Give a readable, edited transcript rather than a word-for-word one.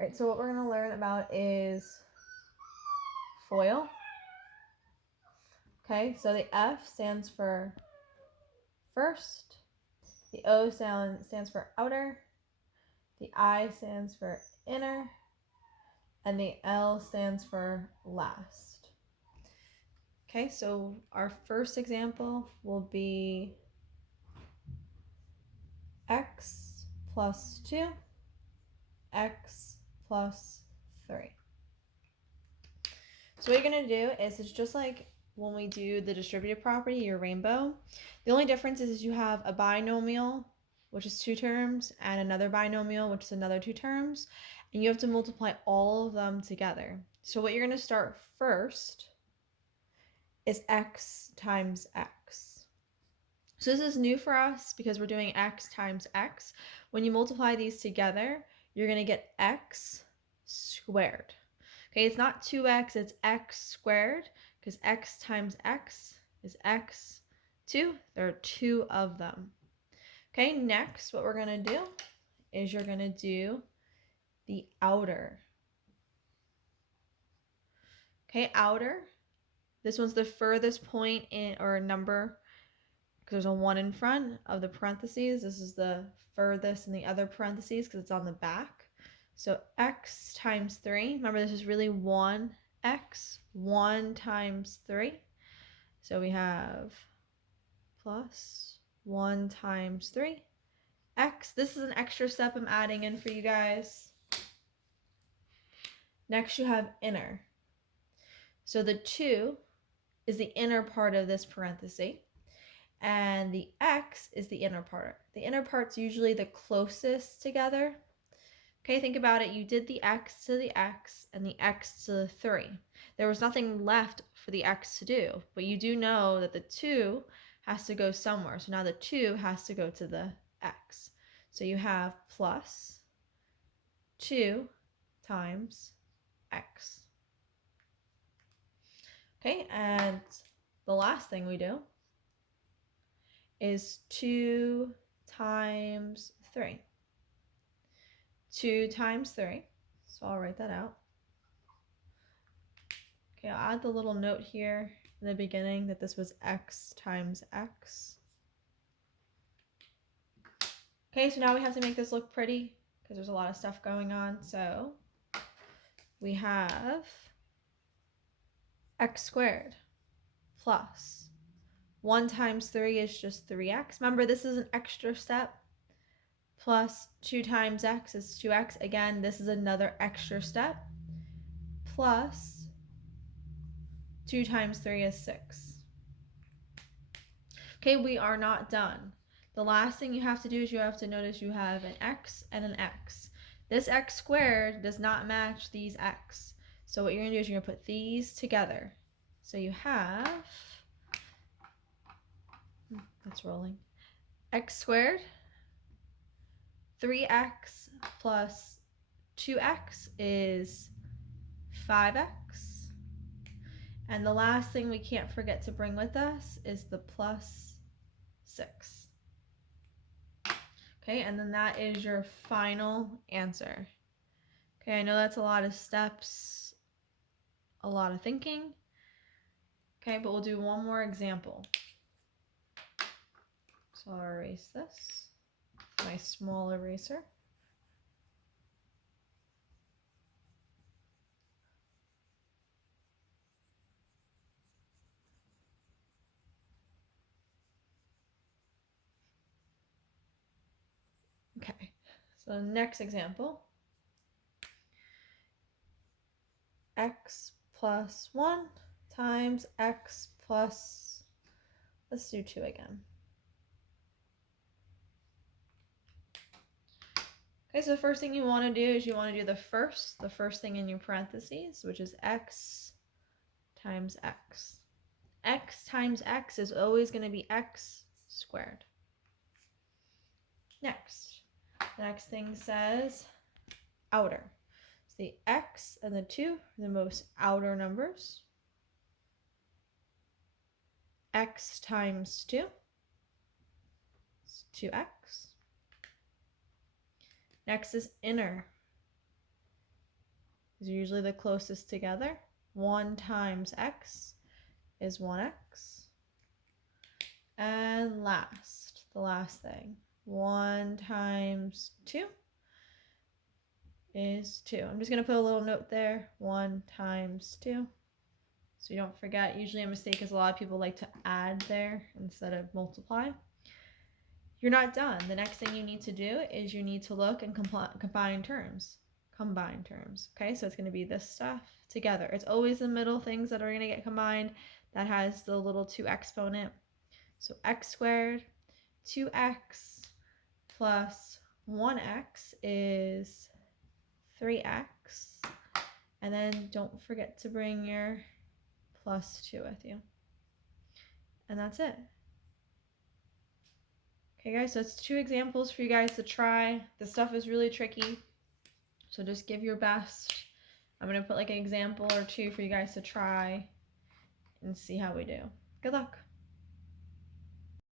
All right, so what we're going to learn about is FOIL. Okay, so the F stands for first, the O stands for outer, the I stands for inner, and the L stands for last. Okay, so our first example will be x plus 2, x plus 3. So what you're going to do is it's just like when we do the distributive property, your rainbow. The only difference is you have a binomial, which is 2 terms, and another binomial, which is another 2 terms, and you have to multiply all of them together. So what you're going to start first is x times x. So this is new for us because we're doing x times x. When you multiply these together, you're going to get x squared. Okay, it's not 2x, it's x squared, because x times x is x, 2. There are 2 of them. Okay, next what we're going to do is you're going to do the outer. Okay, outer. This one's the furthest point in or number, because there's a 1 in front of the parentheses. This is the furthest in the other parentheses because it's on the back. So x times 3. Remember, this is really 1x. 1 times 3. So we have plus 1 times 3. X. This is an extra step I'm adding in for you guys. Next, you have inner. So the 2 is the inner part of this parenthesis, and the x is the inner part. The inner part's usually the closest together. Okay, think about it. You did the x to the x and the x to the 3. There was nothing left for the x to do, but you do know that the 2 has to go somewhere. So now the 2 has to go to the x. So you have plus 2 times x. Okay, and the last thing we do is 2 times 3. 2 times 3. So I'll write that out. Okay, I'll add the little note here in the beginning that this was x times x. Okay, so now we have to make this look pretty because there's a lot of stuff going on. So we have x squared plus 1 times 3 is just 3x. Remember, this is an extra step. Plus 2 times x is 2x. Again, this is another extra step. Plus 2 times 3 is 6. Okay, we are not done. The last thing you have to do is you have to notice you have an x and an x. This x squared does not match these x. So what you're going to do is you're going to put these together. So you have, that's rolling, x squared, 3x plus 2x is 5x. And the last thing we can't forget to bring with us is the plus 6. Okay, and then that is your final answer. Okay, I know that's a lot of steps, a lot of thinking. Okay, but we'll do one more example. So I'll erase this, my small eraser. Okay, so next example. X plus 1 times x plus, let's do 2 again. Okay, so the first thing you want to do is you want to do the first thing in your parentheses, which is x times x. X times x is always going to be x squared. Next, the next thing says outer. So the x and the 2 are the most outer numbers. X times 2 is 2x. Next is inner. These are usually the closest together. 1 times x is 1x. And the last thing, 1 times 2 is 2. I'm just going to put a little note there, 1 times 2. So you don't forget, usually a mistake is a lot of people like to add there instead of multiply. You're not done. The next thing you need to do is you need to look and combine terms. Okay, so it's going to be this stuff together. It's always the middle things that are going to get combined. That has the little 2 exponent. So x squared, 2x plus 1x is 3x. And then don't forget to bring your plus 2 with you. And that's it. Okay guys, so it's 2 examples for you guys to try. This stuff is really tricky, so just give your best. I'm going to put like an example or 2 for you guys to try and see how we do. Good luck.